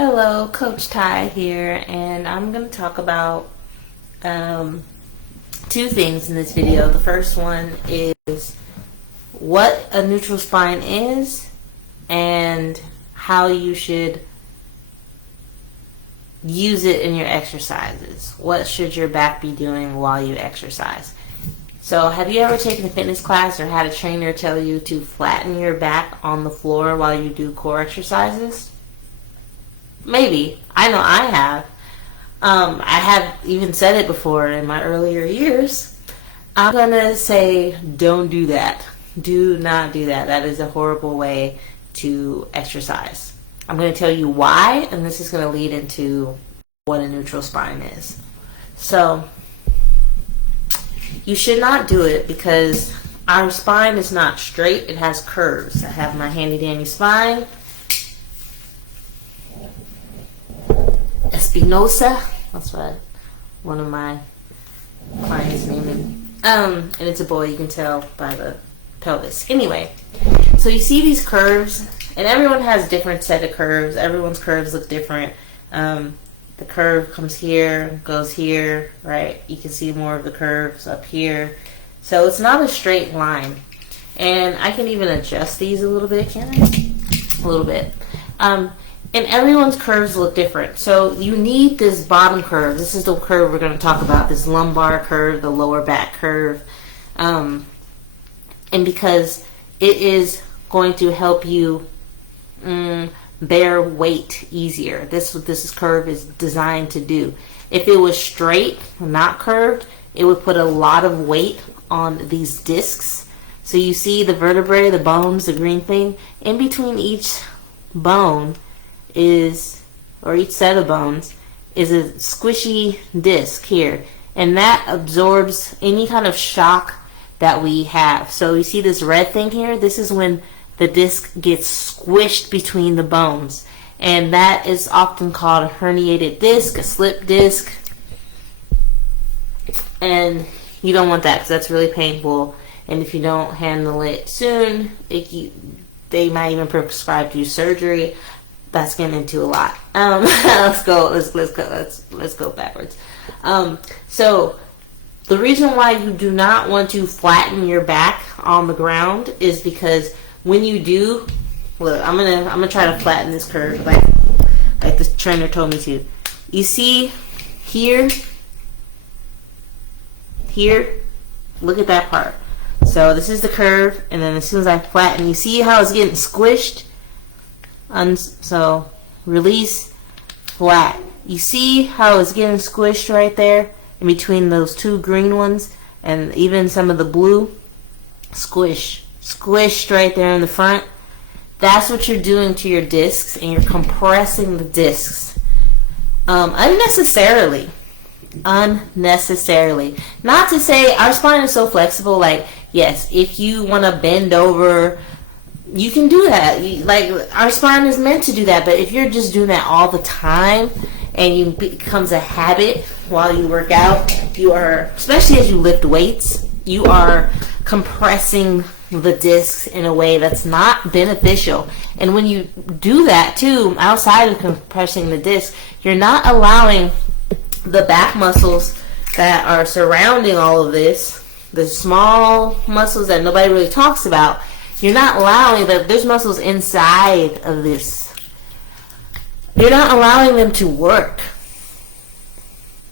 Hello, Coach Ty here, and I'm going to talk about two things in this video. The first one is what a neutral spine is and how you should use it in your exercises. What should your back be doing while you exercise? So have you ever taken a fitness class or had a trainer tell you to flatten your back on the floor while you do core exercises? Maybe. I know I have. I have even said it before in my earlier years. I'm going to say don't do that. Do not do that. That is a horrible way to exercise. I'm going to tell you why, and this is going to lead into what a neutral spine is. So, you should not do it because our spine is not straight. It has curves. I have my handy dandy spine. Espinosa. That's what one of my clients named him. And it's a boy, you can tell by the pelvis. Anyway, so you see these curves, and everyone has a different set of curves. Everyone's curves look different. The curve comes here, goes here, right? You can see more of the curves up here. So it's not a straight line. And I can even adjust these a little bit, can I? A little bit. And everyone's curves look different. So you need this bottom curve. This is the curve we're going to talk about, this lumbar curve, the lower back curve. And because it is going to help you bear weight easier. This curve is designed to do. If it was straight, not curved, it would put a lot of weight on these discs. So you see the vertebrae, the bones, the green thing. In between each bone is, or each set of bones, is a squishy disc here. And that absorbs any kind of shock that we have. So you see this red thing here? This is when the disc gets squished between the bones. And that is often called a herniated disc, a slip disc. And you don't want that because that's really painful. And if you don't handle it soon, they might even prescribe you surgery. That's getting into a lot. Let's go backwards. So the reason why you do not want to flatten your back on the ground is because when you do, look, I'm gonna try to flatten this curve like the trainer told me to. You see here, look at that part. So this is the curve, and then as soon as I flatten, you see how it's getting squished? So release, flat. You see how it's getting squished right there in between those two green ones and even some of the blue? Squished right there in the front. That's what you're doing to your discs, and you're compressing the discs unnecessarily. Not to say our spine is so flexible, like, yes, if you want to bend over, you can do that. Our spine is meant to do that, but if you're just doing that all the time and it becomes a habit while you work out, you are, especially as you lift weights, you are compressing the discs in a way that's not beneficial. And when you do that too, outside of compressing the disc, you're not allowing the back muscles that are surrounding all of this, the small muscles that nobody really talks about, you're not allowing there's muscles inside of this. You're not allowing them to work.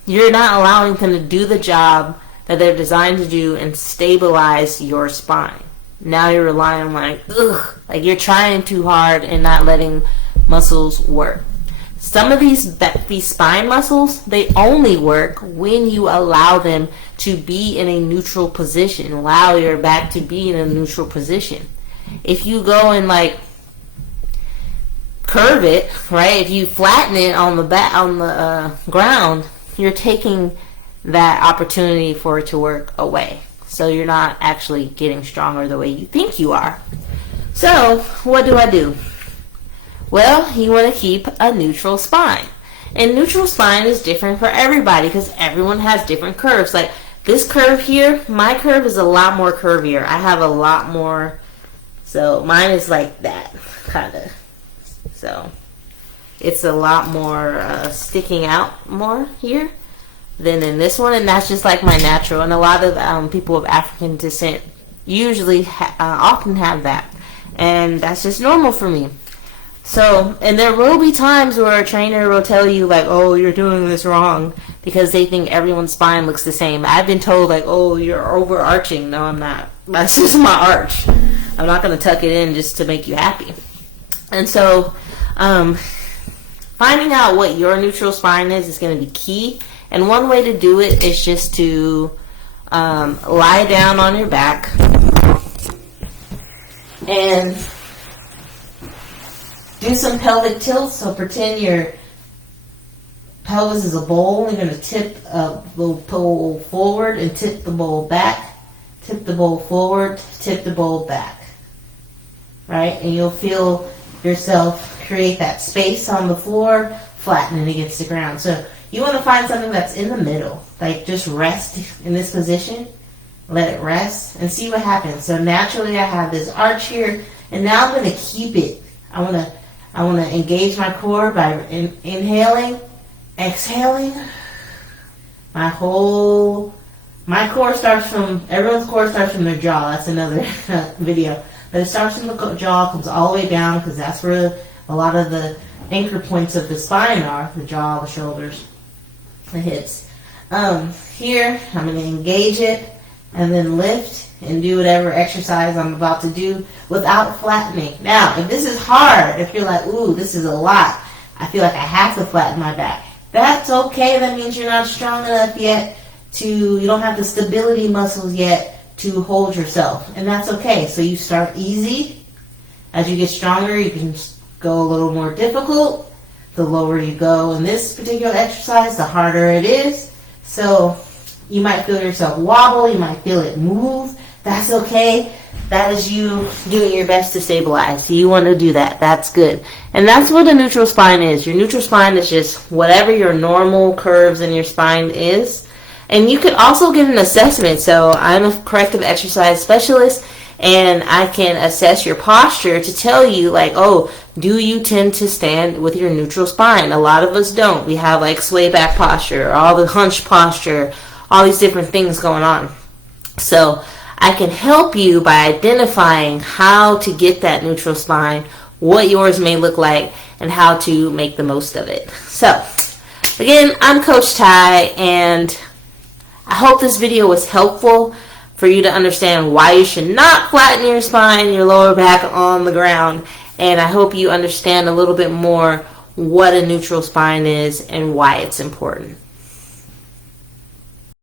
You're not allowing them to do the job that they're designed to do and stabilize your spine. Now you're relying on like you're trying too hard and not letting muscles work. Some of these spine muscles, they only work when you allow them to be in a neutral position. Allow your back to be in a neutral position. If you go and curve it, right? If you flatten it on the ground, you're taking that opportunity for it to work away. So you're not actually getting stronger the way you think you are. So what do? Well, you want to keep a neutral spine. And neutral spine is different for everybody because everyone has different curves. Like this curve here, my curve is a lot more curvier. I have a lot more, so mine is like that, kind of. So it's a lot more sticking out more here than in this one, and that's just like my natural. And a lot of people of African descent usually often have that, and that's just normal for me. So, and there will be times where a trainer will tell you like, oh, you're doing this wrong, because they think everyone's spine looks the same. I've been told like, oh, you're overarching. No, I'm not. That's just my arch. I'm not going to tuck it in just to make you happy. And so, finding out what your neutral spine is going to be key. And one way to do it is just to lie down on your back and do some pelvic tilts. So pretend your pelvis is a bowl. You're going to tip the bowl forward and tip the bowl back. Tip the bowl forward, tip the bowl back. Right? And you'll feel yourself create that space on the floor, flattening against the ground. So you want to find something that's in the middle. Like just rest in this position. Let it rest and see what happens. So naturally I have this arch here, and now I'm going to keep it. I want to engage my core by inhaling, exhaling. My core starts from, everyone's core starts from their jaw. That's another video. But it starts from the jaw, comes all the way down, because that's where a lot of the anchor points of the spine are. The jaw, the shoulders, the hips. Here, I'm going to engage it and then lift and do whatever exercise I'm about to do without flattening. Now, if this is hard, if you're like, ooh, this is a lot, I feel like I have to flatten my back. That's okay. That means you're not strong enough yet you don't have the stability muscles yet to hold yourself. And that's okay. So you start easy. As you get stronger, you can go a little more difficult. The lower you go in this particular exercise, the harder it is. So you might feel yourself wobble. You might feel it move. That's okay. That is you doing your best to stabilize. You want to do that. That's good. And that's what a neutral spine is. Your neutral spine is just whatever your normal curves in your spine is. And you can also get an assessment. So I'm a corrective exercise specialist, and I can assess your posture to tell you like, oh, do you tend to stand with your neutral spine? A lot of us don't. We have like sway back posture, all the hunch posture, all these different things going on. So I can help you by identifying how to get that neutral spine, what yours may look like, and how to make the most of it. So again, I'm Coach Ty, and I hope this video was helpful for you to understand why you should not flatten your spine, your lower back on the ground. And I hope you understand a little bit more what a neutral spine is and why it's important.